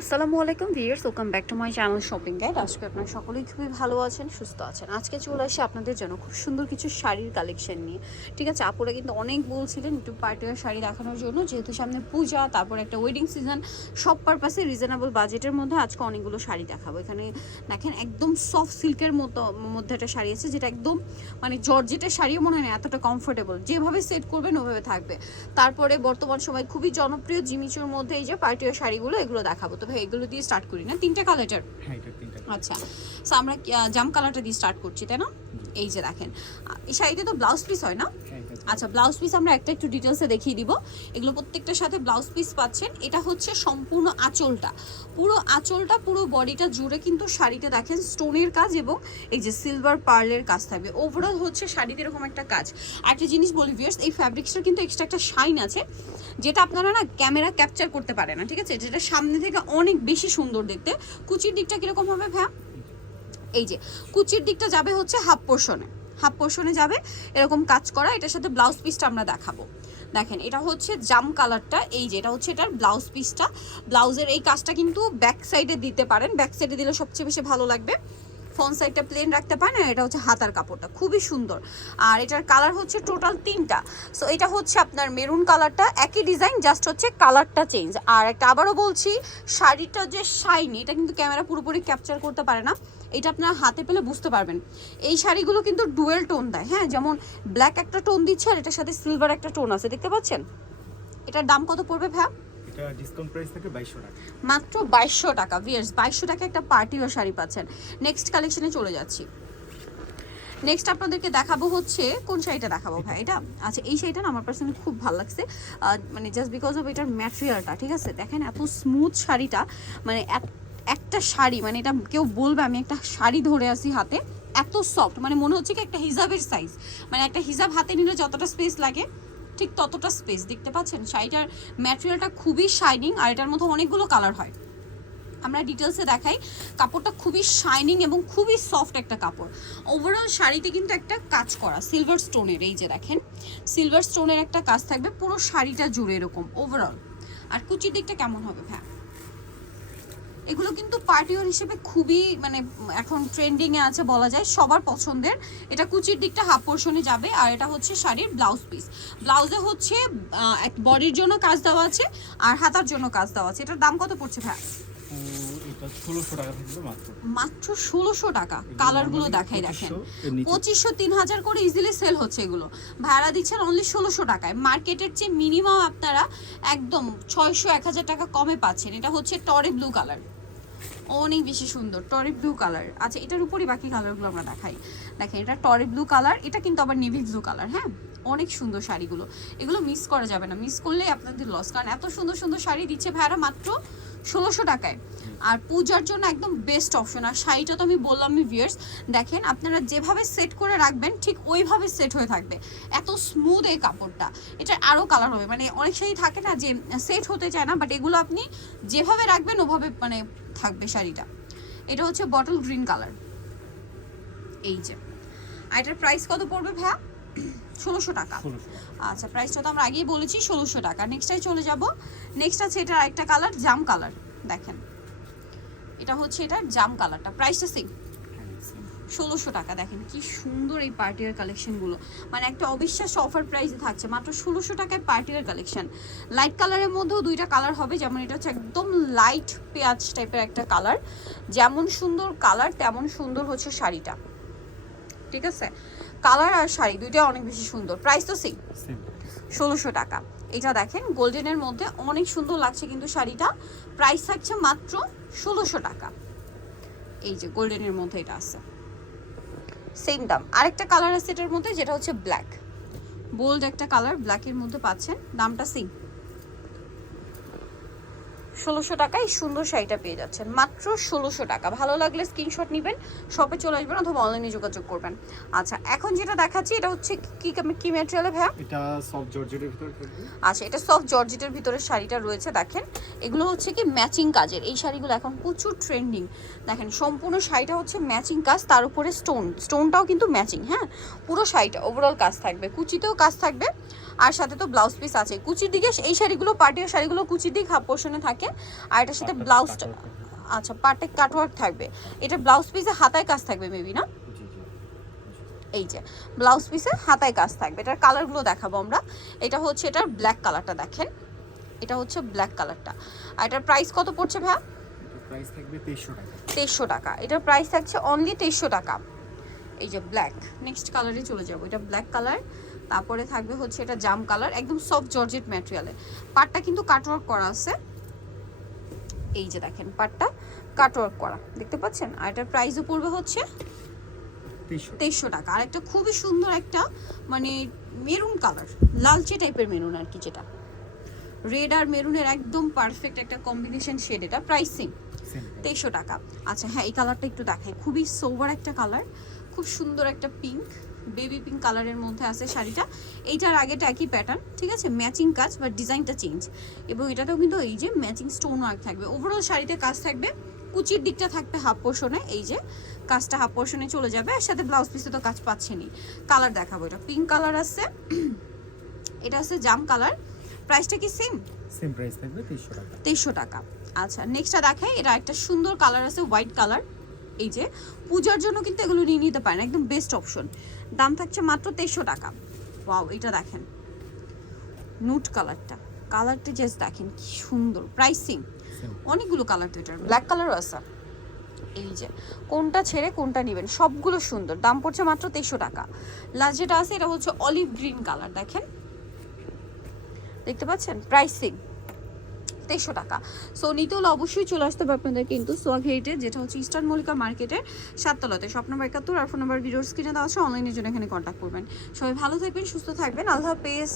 আসসালামু আলাইকুম viewers welcome back to my channel shopping guide. আজকে আপনারা সকলেই খুবই ভালো আছেন, সুস্থ আছেন। আজকে চলে আসি আপনাদের জন্য খুব সুন্দর কিছু শাড়ির কালেকশন নিয়ে। ঠিক আছে, আপুরা কিন্তু অনেক বলছিলেন একটু পার্টিওয়ার শাড়ি দেখানোর জন্য, যেহেতু সামনে পূজা, তারপর একটা ওয়েডিং সিজন সব পারপাসে রিজনেবল বাজেটের মধ্যে আজকে অনেকগুলো শাড়ি দেখাবো। এখানে দেখেন, একদম সফট সিল্কের মতো, মধ্যে একটা শাড়ি আছে, যেটা একদম মানে জর্জেটের শাড়িও মনে হয় এতটা কমফোর্টেবল যেভাবে সেট করবেন, ওভাবে থাকবে। তারপরে বর্তমান সময় খুবই জনপ্রিয় জিমিচুর মধ্যে এই যে পার্টিওয়ার শাড়িগুলো, এগুলো দেখাবো। তো ভাই এগুলো দিয়ে স্টার্ট করি না? তিনটা কালারটার হ্যাঁ আচ্ছা সো আমরা জাম কালারটা দিয়ে স্টার্ট করছি তাই না? এই যে দেখেন এই শাড়িতে তো ব্লাউজ পিস হয় না? আচ্ছা ব্লাউজ পিস আমরা একটা একটু ডিটেলসে দেখিয়ে দিব। এগুলো প্রত্যেকটার সাথে ব্লাউজ পিস পাচ্ছেন। এটা হচ্ছে সম্পূর্ণ আঁচলটা। পুরো আঁচলটা, পুরো বডিটা জুড়ে কিন্তু শাড়িতে দেখেন স্টোনের কাজ এবং এই যে সিলভার পার্লের কাজ থাকবে। ওভারঅল হচ্ছে শাড়িতে এরকম একটা কাজ। একটা জিনিস বলি ভিউয়ার্স এই ফ্যাব্রিক্সটা কিন্তু এক্সট্রা একটা শাইন আছে, যেটা আপনারা না ক্যামেরা ক্যাপচার করতে পারে না, ঠিক আছে? যেটা সামনে থেকে অনেক বেশি সুন্দর দেখতে। কুচির দিকটা কীরকম হবে ভ্যা এই যে, কুচির দিকটা যাবে হচ্ছে হাফ পোর্শনে হাফ পোর্শনে যাবে, এরকম কাজ করা। এটার সাথে ব্লাউজ পিসটা আমরা দেখাবো। দেখেন, এটা হচ্ছে জাম কালারটা, এই যে, এটা হচ্ছে এটার ব্লাউজ পিসটা। ব্লাউজের এই কাজটা কিন্তু ব্যাক সাইডে দিতে পারেন। ব্যাক সাইডে দিলে সবচেয়ে বেশি ভালো লাগবে। ফ্রন্ট সাইডটা প্লেন রাখতে পারেন আর এটা হচ্ছে হাতার কাপড়টা। খুবই সুন্দর। আর এটার কালার হচ্ছে টোটাল তিনটা। সো এটা হচ্ছে আপনার মেরুন কালারটা। একই ডিজাইন জাস্ট হচ্ছে কালারটা চেঞ্জ আর একটা আবারও বলছি, শাড়িটা যে শাইনি এটা কিন্তু ক্যামেরা পুরোপুরি ক্যাপচার করতে পারে না। এটা আপনার হাতে পেলে বুঝতে পারবেন। এই শাড়িগুলো কিন্তু ডুয়েল টোন দেয় হ্যাঁ? যেমন ব্ল্যাক একটা টোন দিচ্ছে আর এটার সাথে সিলভার একটা টোন আছে দেখতে পাচ্ছেন? এটার দাম কত পড়বে ভ্যা ডিসকাউন্ট প্রাইস থাকে বাইশশো টাকা। মাত্র বাইশশো টাকা ভিয়ার্স বাইশশো টাকা একটা পার্টি ওয়ার শাড়ি পাচ্ছেন। নেক্সট কালেকশনে চলে যাচ্ছি। নেক্সট আপনাদেরকে দেখাবো হচ্ছে কোন শাড়িটা দেখাবো ভাই? এটা? আচ্ছা এই শাড়িটা না আমার পার্সোনালি খুব ভালো লাগছে। মানে জাস্ট বিকজ অফ এটার ম্যাটেরিয়ালটা ঠিক আছে? দেখেন এত স্মুথ শাড়িটা মানে এক- একটা শাড়ি মানে এটা কেউ বলবে, আমি একটা শাড়ি ধরে আসি হাতে, এত সফট মানে মনে হচ্ছে কি একটা হিজাবের সাইজ মানে একটা হিজাব হাতে নিলে যতটা স্পেস লাগে, ঠিক ততটা স্পেস দেখতে পাচ্ছেন? শাড়িটার ম্যাটেরিয়ালটা খুবই শাইনিং আর এটার মধ্যে অনেকগুলো কালার হয়। আমরা ডিটেলসে দেখাই, কাপড়টা খুবই শাইনিং এবং খুবই সফট একটা কাপড়। ওভারঅল শাড়িতে কিন্তু একটা কাজ করা সিলভার স্টোনের এই যে দেখেন সিলভার স্টোনের একটা কাজ থাকবে, পুরো শাড়িটা জুড়ে এরকম ওভারঅল আর কুচির দিকটা কেমন হবে ভ্যা এগুলো কিন্তু পার্টিওর হিসেবে খুবই মানে এখন ট্রেন্ডিং এ আছে বলা যায় সবার পছন্দের। এটা কুচির দিকটা হাফ পোর্শনে যাবে আর এটা হচ্ছে শাড়ির ব্লাউজ পিস ব্লাউজে হচ্ছে এক বডির জন্য কাজ দেওয়া আছে আর হাতার জন্য কাজ দেওয়া আছে। এটার দাম কত পড়ছে থাকবে মাত্র। ষোলোশো টাকা। কালারগুলো দেখাই দেখেন। 2500 এর নিচে পঁচিশশো তিন হাজার করে ইজিলি সেল হচ্ছে এগুলো। ভাড়া দিচ্ছেন অনলি ষোলোশো টাকায়। মার্কেটের চেয়ে মিনিমাম আপনারা একদম ছয়শো এক হাজার টাকা কমে পাচ্ছেন। এটা হচ্ছে টরে ব্লু কালার অনেক বেশি সুন্দর টরে ব্লু কালার আচ্ছা এটার উপরই বাকি কালারগুলো আমরা দেখাই। দেখেন, এটা টরে ব্লু কালার এটা কিন্তু আবার নেভি ব্লু কালার হ্যাঁ? অনেক সুন্দর শাড়িগুলো। এগুলো মিস করা যাবে না। মিস করলে আপনাদের লস কারণ এত সুন্দর সুন্দর শাড়ি দিচ্ছে ভাইরা মাত্র ষোলোশো টাকায়। আর পূজার জন্য একদম বেস্ট অপশন আর শাড়িটা তো আমি বললাম ভিয়ার্স দেখেন আপনারা যেভাবে সেট করে রাখবেন ঠিক ওইভাবে সেট হয়ে থাকবে। এত স্মুথ এই কাপড়টা। এটা আরও কালার হবে। মানে অনেক শাড়ি থাকে না যে সেট হতে চায় না বাট এগুলো আপনি যেভাবে রাখবেন ওভাবে মানে থাকবে শাড়িটা। এটা হচ্ছে বটল গ্রিন কালার এই যে। আর এটার প্রাইস কত পড়বে ভাইয়া? ষোলোশো টাকা। আচ্ছা প্রাইসটা তো আমরা আগেই বলেছি ষোলোশো টাকা। নেক্সটাই চলে যাব। নেক্সট আছে এটার একটা কালার জাম কালার দেখেন। এটা হচ্ছে এটা জাম কালারটা। প্রাইসটা সেম ষোলোশো টাকা দেখেন কি সুন্দর এই পার্টিয়ার কালেকশনগুলো মানে একটা অবিশ্বাস অফার প্রাইসে থাকছে মাত্র ষোলোশো টাকায় পার্টিয়ার কালেকশন লাইট কালারের মধ্যেও দুইটা কালার হবে যেমন এটা হচ্ছে একদম লাইট পেঁয়াজ টাইপের একটা কালার যেমন সুন্দর কালার তেমন সুন্দর হচ্ছে শাড়িটা। ঠিক আছে? কালার আর শাড়ি দুইটা অনেক বেশি সুন্দর। প্রাইস তো সেম ষোলোশো টাকা। এটা দেখেন গোল্ডেনের মধ্যে অনেক সুন্দর লাগছে কিন্তু শাড়িটা। প্রাইস থাকছে মাত্র ষোলোশো টাকা। এই যে গোল্ডেনের মধ্যে এটা আছে। সেম দাম। আরেকটা কালার আছে এটার মধ্যে, যেটা হচ্ছে ব্ল্যাক বোল্ড একটা কালার ব্ল্যাকের মধ্যে পাচ্ছেন। দামটা সেম ষোলোশো টাকায় সুন্দর শাড়িটা পেয়ে যাচ্ছেন। মাত্র ষোলোশো টাকা। ভালো লাগলে স্ক্রিনশট নেবেন শপে চলে আসবেন অথবা অনলাইনে যোগাযোগ করবেন। আচ্ছা এখন যেটা দেখাচ্ছি এটা হচ্ছে কি কি ম্যাটেরিয়ালে ভাইয়া? এটা সফট জর্জেটের ভিতরে আচ্ছা এটা সফট জর্জেটের ভিতরে শাড়িটা রয়েছে দেখেন। এগুলো হচ্ছে কি ম্যাচিং কাজের। এই শাড়িগুলো এখন প্রচুর ট্রেন্ডিং দেখেন সম্পূর্ণ শাড়িটা হচ্ছে ম্যাচিং কাজ তার উপরে স্টোন স্টোনটাও কিন্তু ম্যাচিং হ্যাঁ? পুরো শাড়িটা ওভারঅল কাজ থাকবে। কুচিতেও কাজ থাকবে। আর সাথে তো ব্লাউজ পিস আছে। কুচির দিকে এই শাড়িগুলো পার্টির শাড়িগুলো কুচির দিক হাফ পোর্শনে থাকে। আর এটার সাথে ব্লাউজটা। আচ্ছা পার্টে কাটওয়ার্ক থাকবে। এটা ব্লাউজ পিসে হাতায় কাজ থাকবে মেবি না? এই যে ব্লাউজ পিসে হাতায় কাজ থাকবে। এটার কালারগুলো দেখাবো আমরা। এটা হচ্ছে এটার ব্ল্যাক কালারটা দেখেন। এটা হচ্ছে ব্ল্যাক কালারটা আর এটার প্রাইস কত পড়ছে ভাইয়া? এটার প্রাইস থাকবে তেইশশো টাকা। তেইশশো টাকা। এটার প্রাইস থাকছে অনলি তেইশশো টাকা। এই যে ব্ল্যাক নেক্সট কালারে চলে যাব। এটা ব্ল্যাক কালার তারপরে থাকবে হচ্ছে এটা জাম কালার একদম সফট জর্জেট ম্যাটেরিয়ালে পাটটা কিন্তু কাটওয়ার্ক করা আছে। এই যে দেখেন পাটটা কাটওয়ার্ক করা দেখতে পাচ্ছেন? আর এটার প্রাইসও পড়বে হচ্ছে তেইশশো। টাকা। আর একটা খুবই সুন্দর একটা মানে মেরুন কালার লালচে টাইপের মেরুন আর কি যেটা। রেড আর মেরুনের একদম পারফেক্ট একটা কম্বিনেশন শেড এটা প্রাইসিং তেইশশো টাকা। আচ্ছা হ্যাঁ এই কালারটা একটু দেখাই। খুবই সোভার একটা কালার খুব সুন্দর একটা পিঙ্ক বেবি পিঙ্ক কালারের মধ্যে আছে শাড়িটা। এইটার আগেটা একই প্যাটার্ন ঠিক আছে? ম্যাচিং কাজ বাট ডিজাইনটা চেঞ্জ এবং এটাতেও কিন্তু এই যে ম্যাচিং স্টোন ওয়ার্ক থাকবে। ওভারঅল শাড়িতে কাজ থাকবে কুচির দিকটা থাকবে হাফ পোর্শনে এই যে কাজটা হাফ পোর্শনে চলে যাবে আর সাথে ব্লাউজ পিসে তো কাজ পাচ্ছেনি কালার দেখাবো এটা। পিঙ্ক কালার আছে এটা আছে জাম কালার প্রাইসটা কি সেম সেম প্রাইস থাকবে তেইশশো টাকা। তেইশশো টাকা। আচ্ছা নেক্সটটা দেখাই। এটা একটা সুন্দর কালার আছে হোয়াইট কালার এই যে পূজার জন্য কিন্তু এগুলো নিয়ে নিতে পারেন একদম বেস্ট অপশন দাম থাকছে মাত্র তেইশশো টাকা। ওয়াও এটা দেখেন। নুট কালারটা কালারটা জাস্ট দেখেন কি সুন্দর। প্রাইসিং অনেকগুলো কালার তো এটার ব্ল্যাক কালারও আছে। এই যে কোনটা ছেড়ে কোনটা নেবেন সবগুলো সুন্দর। দাম পড়ছে মাত্র তেইশশো টাকা। লাস্ট যেটা আছে এটা হচ্ছে অলিভ গ্রিন কালার দেখেন। দেখতে পাচ্ছেন? প্রাইসিং তেইশশো টাকা। সো নিতে হলে অবশ্যই চলে আসতে হবে আপনাদের কিন্তু সোয়াগ হেরিটেজ যেটা হচ্ছে ইস্টার্ন মল্লিকা মার্কেটের সাততলাতে। শপ নম্বর একাত্তর, আর ফোন নম্বর ভিডিওর স্ক্রিনে দেওয়া আছে অনলাইনের জন্য এখানে কন্ট্যাক্ট করবেন। সবাই ভালো থাকবেন, সুস্থ থাকবেন। আল্লাহ হাফেজ।